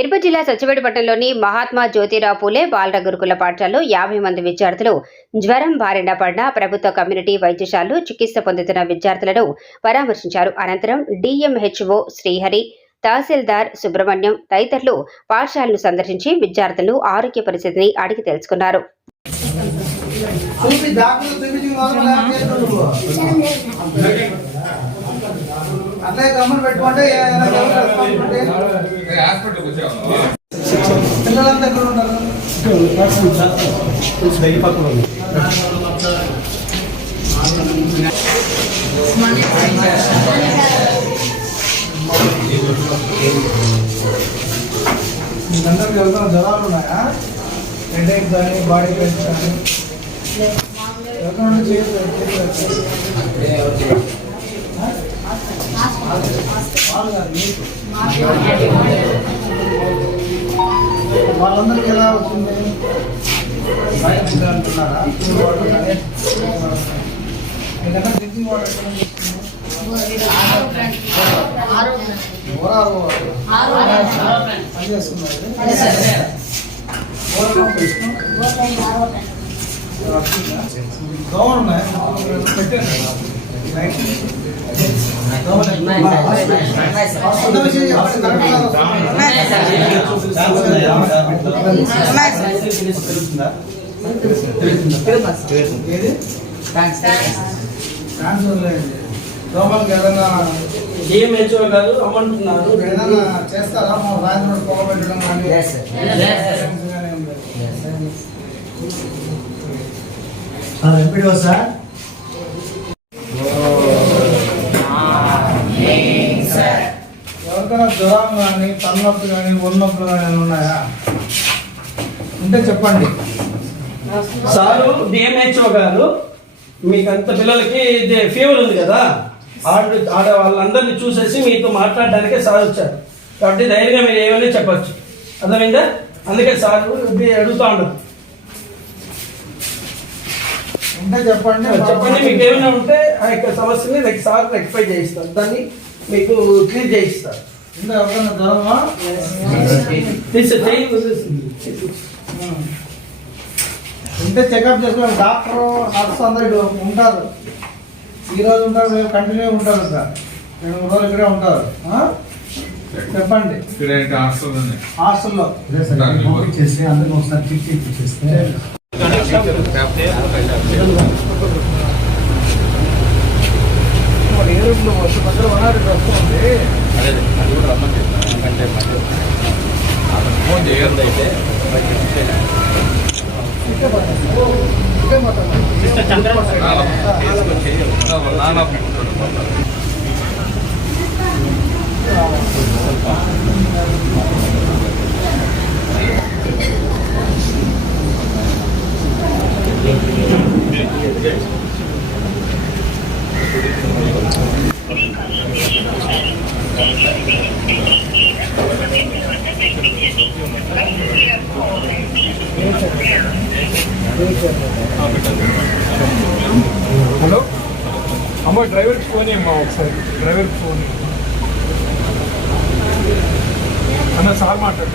తిరుపతి జిల్లా సచ్చివేడుపట్నంలోని మహాత్మా జ్యోతిరావు పూలే బాలర గురుకుల పాఠశాలలో 50 మంది విద్యార్థులు జ్వరం బారిన పడిన ప్రభుత్వ కమ్యూనిటీ వైద్యశాలలో చికిత్స పొందుతున్న విద్యార్థులను పరామర్శించారు. అనంతరం డిఎంహెచ్ఓ శ్రీహరి, తహసీల్దార్ సుబ్రహ్మణ్యం తదితరులు పాఠశాలను సందర్శించి విద్యార్థులు ఆరోగ్య పరిస్థితిని అడిగి తెలుసుకున్నారు. అట్లా గమని పెట్టుకుంటే పిల్లలంతా ఎక్కడ ఉంటారు? మీకందరికి ఎవరైనా జ్వరాలు ఉన్నాయా? హెడేక్ కానీ బాడీ పెయిన్స్ కానీ ఎవరికైనా వాళ్ళందరికీ ఎలా వచ్చింది? బయట అంటున్నారా? మీకన్నా డ్రింకింగ్ వాటర్ ఎక్కడ దోమలు ఉన్నాయి దోమలకి ఏదైనా డిఎంహెచ్ఓ గారు అమ్మంటున్నారు, ఏదైనా చేస్తారా? మా రాజమండ్రి పొగ పెట్టడం కానీ ఎంపీడీఓ సార్ ఎవరికైనా జ్వరం కానీ తలనొప్పి కానీ ఒళ్ళనొప్పులు కానీ ఉన్నాయా? ఉంటే చెప్పండి. సారు డిఎంహెచ్ఓ గారు మీకు అంత పిల్లలకి ఫీవర్ ఉంది కదా, ఆడ వాళ్ళందరినీ చూసేసి మీతో మాట్లాడడానికే సార్ వచ్చారు. కాబట్టి ధైర్యంగా మీరు ఏమైనా చెప్పచ్చు, అర్థమైందా? అందుకే సార్ అడుగుతా ఉండదు. ఉంటే చెప్పండి. మీకు ఏమైనా ఉంటే ఆ యొక్క సమస్యని సార్ రెక్టిఫై చేయిస్తారు, దాన్ని మీకు క్లియర్ చేయిస్తారు. ఇంకా ఎవరికైనా జ్వరమా? ఉంటే చెకప్ చేసుకోవాలి. డాక్టర్ నర్స్ అందరూ ఉంటారు. ఈరోజు ఉంటారు, రేపు కంటిన్యూ ఉంటారు. సార్ 2-3 రోజులు ఇక్కడే ఉంటారు. చెప్పండి. హాస్టల్లో చేసి అందరికీ ఒకసారి చిక్ చేస్తే ఏరులో దగ్గర వనాడు వస్తుంది. ఫోన్ చేయగలదు అయితే హలో అమ్మ, డ్రైవర్కి ఫోన్ అమ్మా, ఒకసారి డ్రైవర్కి ఫోన్ అన్న. సార్ మాట్లాడు.